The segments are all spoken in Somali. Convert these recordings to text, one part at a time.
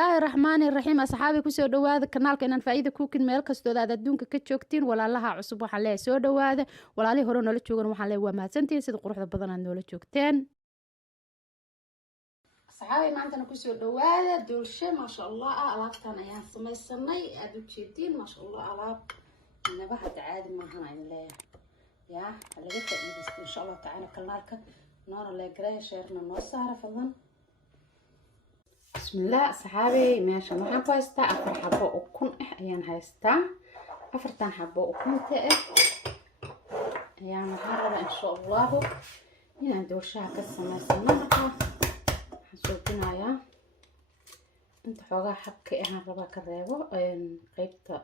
الله الرحمن الرحيم أصحابي كسو دواada kanaalka inaan faa'iido ku kin meel kastoo aad adduunka ka joogtiin walaalaha cusub waxaan leeyahay soo dhawaada walaalihii hore noola joogan waxaan leeyahay waa mahadsantihiin sida quruxda badan aad noola joogteen asxaabi maantana kusoo dhawaada doolshe maasha Allah alaabtan ayaan samaysanay aad u jeedin maasha Allah alaab nabaha caadi maahan aan leeyahay yaa laga faa'iideysto insha Allah taala kanaalka noona la gareeyo sheerna noo saara fadlan بسم الله صحابي ماشي waxaan ku haystaa afar xabo oo kun ayaan haystaa afartan xabo oo kun ayaan waxaan rabaa insha Allah inaan doorshaha ka sameysano marka waxaan soo dinayaa inta xoogaa xabka aan rabaa ka reebo qaybta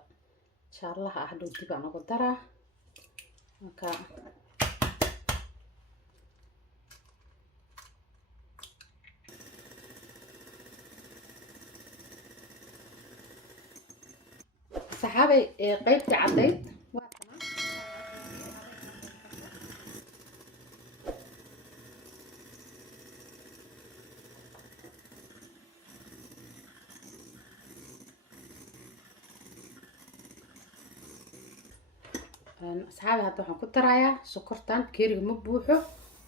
shaarlaha ah dib aan ugu daraa marka صحابي قيبتي عديت صحابي هذا waxaan ku darayaa sokortan keeriga ma buuxo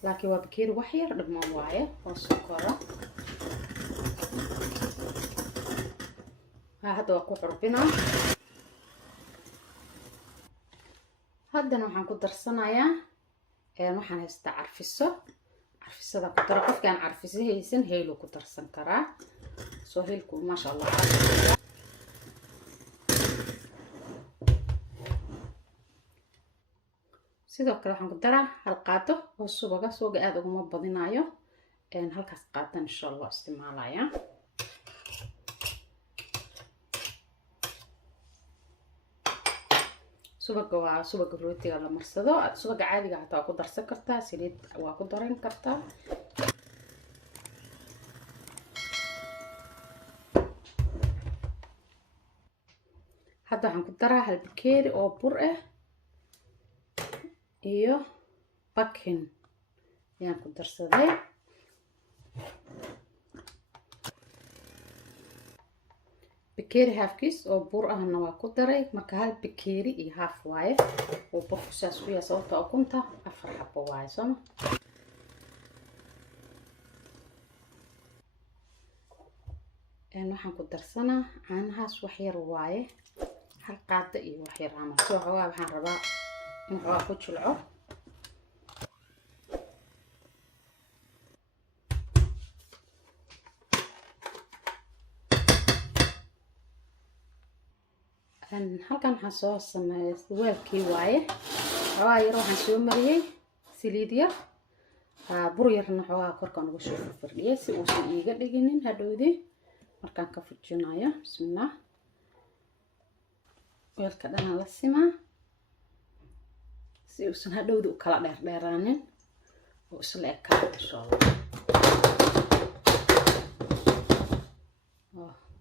laakiin waa bakeeri wax yar dhamaan waaye oo sokora hada waa ku xurbinaa haddana waxaan ku darsanayaa waxaan haystaa carfisada ku daro qofkaan carfisa haysan heelo ku darsan karaa soo heelku ma sha Allah sidoo kale waxaan ku daraa hal qaado oo subaga aad ugu badinayo halkaas qaadan insha Allah isticmaalaya subaga rootiga la marsado subaga caadiga ah taa ku darsan kartaa saliid waa ku daran kartaa hadda waxaan ku daraa hal bakeeri oo bur ah iyo bakin ayaan ku darsaday bakeeri halfkiis oo bur ahna waa ku daray marka hal bakeeri iyo half waaye oo burku saas u yahay sababtoo ah kunta afar xabo waaye soo waxaan ku darsanaa caanahaas wax yar waaye hal qaado iyo wax yar ama soo waxaan rabaa in wax ku jilco halkan waxaan soo sameeyay weelkii waaye yar waxaan soo mariyay saliid yar bur yarna xoogaa korkaan ugu soo firdhiyay si uusan iiga dhiginin hadhowdii markaan ka fujinayo bismillah weelka dhan la simaa si uusan hadhowdii u kala dheerdheeraanin oo isla ekaado insha Allah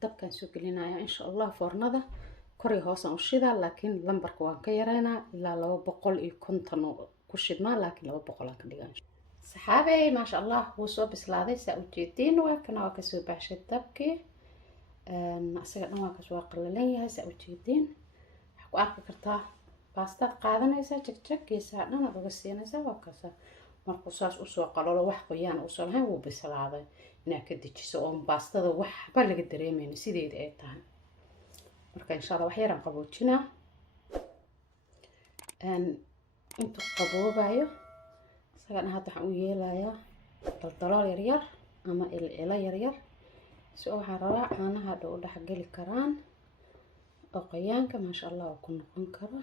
dabkaan soo gelinayaa insha Allah foornada kori hoosan u shidaa laakiin lambarka waan ka yareynaa ilaa 250 ku shidmaa laakiin 200 aan ka dhigaa saxaabay ma sha Allah wuu soo bislaaday saa u jeedin waa kana waa ka soo baxshay dabkii asaga dhan waa ka soo qalalan yahay saa u jeedin waxa ku arki kartaa baasta qaadanaysa jajjag geesaha dhan uga siinaysa waa kaasa markuu saas u soo qalalo wax qoyaan u soo lahayn wuu bislaaday inaa ka dejiso oo baastada waxba laga dareemayno sideeda ay tahay marka insha Allah wax yaraan qaboojinaa inta qaboobayo sagan hadda waxaan u yeelayaa daldalool yar yar ama ila yar yar soo waxaan rabaa caanaha dhow dhex gali karaan oo qoyaanka ma sha Allah ku noqon karo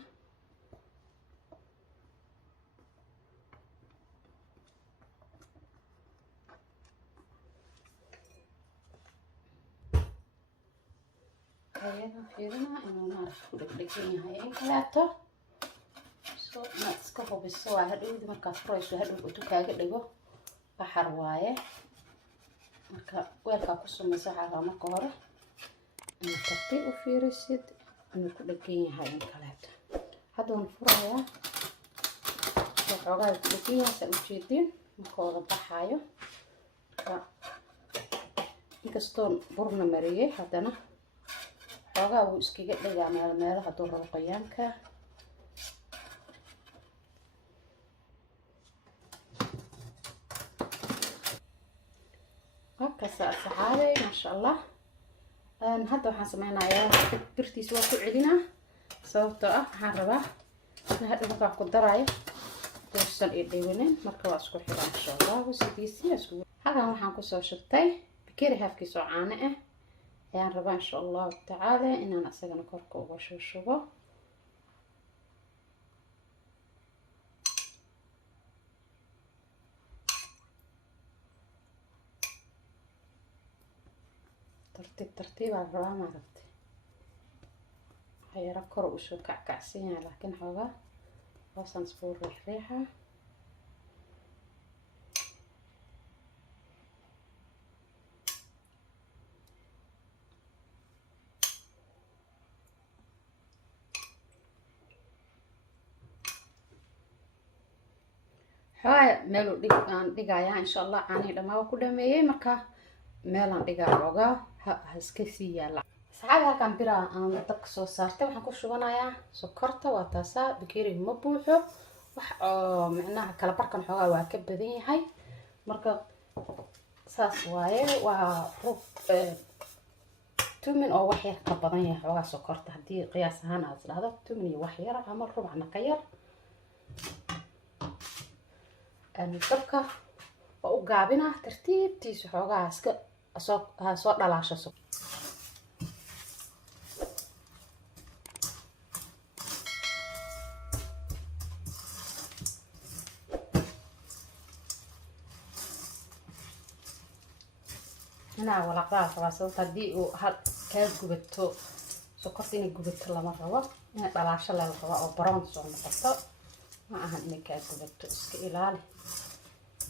ayaan fiirina inuu maraq ku dhigdhigan yahay in kaleeto soo iska hubiso waa hadhowdii markaad furayso hadhow intuu kaaga dhigo baxar waaye marka weelkaa ku samaysa waxaa rabaa marka hore inaad tartiib u fiirisid inuu ku dhagan yahay in kaleeto hadda waan furayaa soo xoogaa ku dhagan yahay saa u jeedin marka wada baxaayo inkastoon burna mariyay haddana xoogaa wuu iskaga dhigaa meelaha hadduu rabo qoyaanka. وهكذا أصحابي ما شاء الله. hadda waxaan sameynayaa birtiisa waa ku celinaa sababtoo ah waxaan rabaa in hadda markaa ku daraayo doosan iyo dhiwinin marka waa isku xiraa insha allah. sidiisii isku halkan waxaan kusoo shubtay bakeeri haafkiisa oo caano ah ayaan rabaa insha allahu tacaala inaan asagana korka uga shubo. tartiib aan rabaa maaragtay waxyara kor u soo kackacsan yahay laakiin xoogaa hoosaan isku riixriixa. xoogaa meel aan dhigayaa insha allah. caanihii dhammaa ku dhameeyey marka meelaan dhigaa xoogaa ha iska sii yaala. asxaabi halkan bira aan dabka soo saartay waxaan ku shubanayaa sokorta. waa taasaa bakeeriga ma buuxo wax oo macnaha kala barkan xoogaa waa ka badan yahay marka saas waaye. waa rub tumin oo wax yar ka badan yahay xoogaa sokorta haddii qiyaas ahaan aad isdhahdo tumin iyo wax yar ama rubacna ka yar. dabka waa u gaabinaa tartiibtiisa xoogaa iska soo dhalaasho. inaa walaaqdaa rabaa sababta haddii uu kaa gubato sokorta inay gubato lama rabo. inay dhalaasho la rabaa oo brown soo noqoto ma ahan inay kaa gubato. iska ilaali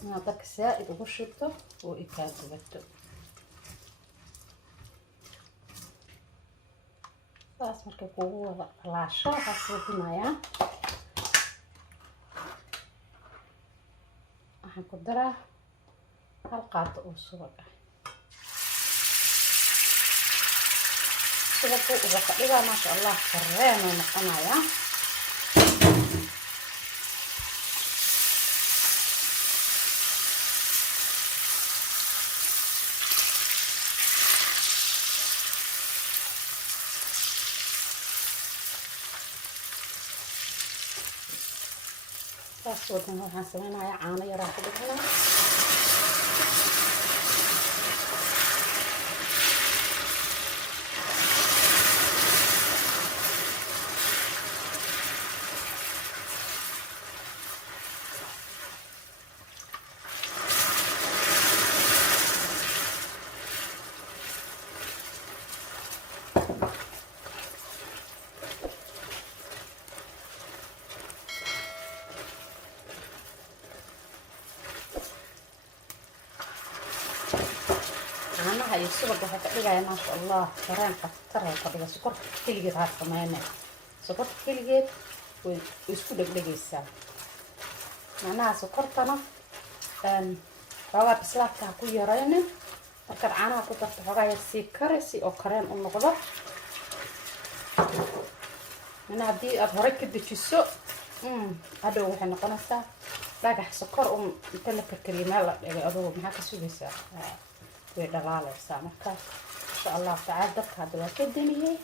inaad dadka saaid ugu shubto oo ay kaa gubato. saas markay kugu wada dhalaasho waxaa suubinayaa waxaan ku daraa hal qaato oo subag ah. subagku uga ka dhigaa maasha allah sareen oo noqonayaa. saas wadan waxaan sameynayaa caano yaraan ku dhigana. caanaha iyo subagga waxay ka dhigayaan maasha allah dareen khatar ay ka dhiga. sokorta keligeed ha sameynay. sokorta keligeed way isku dhegdhegaysaa. macnaha sokortana xoogaa bislaadka ha ku yaraynin. markaad caanaha ku darto xoogaa yar sii kare si oo kareen u noqdo. macnaha haddii aad horey ka dejiso hadhow waxay noqonaysaa dhagax sokor inta la karkariyo meel la dhigay adugu maxaa ka sugaysaa way dhalaalaysaa. marka insha allah tacaala dabka hadda waa ka daniyey.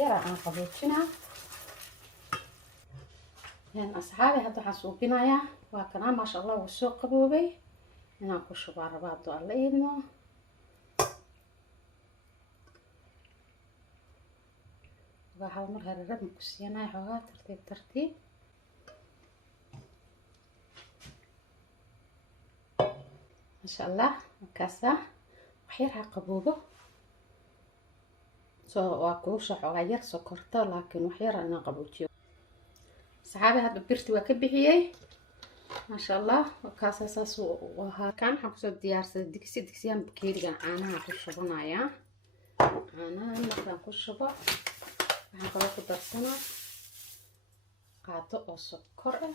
yaraan aan qaboojinaa. asxaabi hadda waxaan suubinayaa waa kanaa maasha allah wuu soo qaboobay. inaan ku shubaa rabaa hadduu alla idmo. hal mar hareerad ma ku siinayo xoogaa tartiib. masha allah markaasa wax yar ha qaboobo. waa kuusha xoogaa yar sokorta laakiin wax yar inaan qaboojiyo. saxaabi hadda birti waa ka bixiyey masha allah. markaasa saas ahaa. kan waxaan kusoo diyaarsaday digsiyaan bakeerigan caanaha ku shubanayaa. caanaha markaan ku shubo waxaan kaloo ku darsanaa qaado oo sokor ah.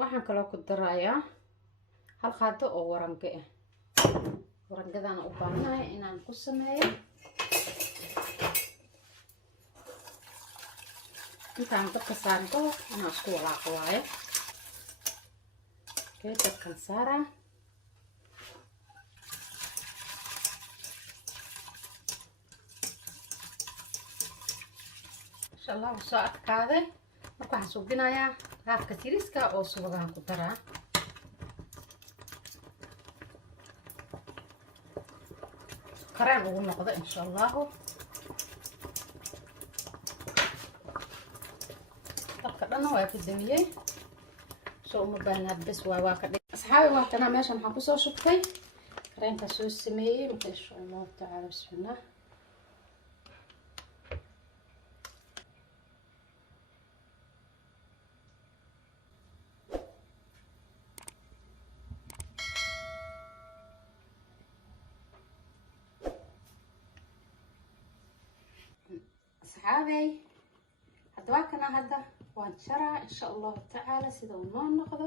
waxaan kaloo ku darayaa hal qaado oo warange ah. warangadana u baahanahay inaan ku sameeyo. intaan dabka saaran ka hor inaan isku walaaqo waaye. dabkan saaraa. insha allah wuu soo adkaaday. marka waxaan suubinayaa haafka tiriska oo subagaan ku daraa. karaan ugu noqdo insha allahu. dabka dhanna waa ku damiyey. soo uma baahnaad bes waa ka dhig. asxaabi waa kana meeshan waxaan kusoo shubtay kareenka soo sameeyey. marka insha allahu tacaala bismillah. asxaabey hadda waa kana hadda waan jaraa insha allahu tacaala sida uu noo noqdo.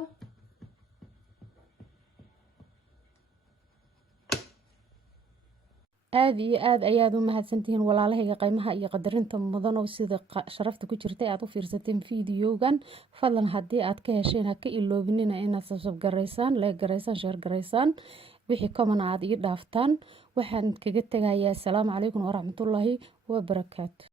aad iyo aad ayaad u mahadsantihiin walaalahayga qiimaha iyo qadarinta mudan oo sida sharafta ku jirtay aad u fiirsateen fiidiyogan. fadlan haddii aad ka hesheen ha ka iloobinina inaad subscribe garaysaan, like garaysaan, share garaysaan. wixii comment aad ii dhaaftaan. waxaan kaga tegayaa assalaamu calaykum waraxmatullaahi wabarakaatu.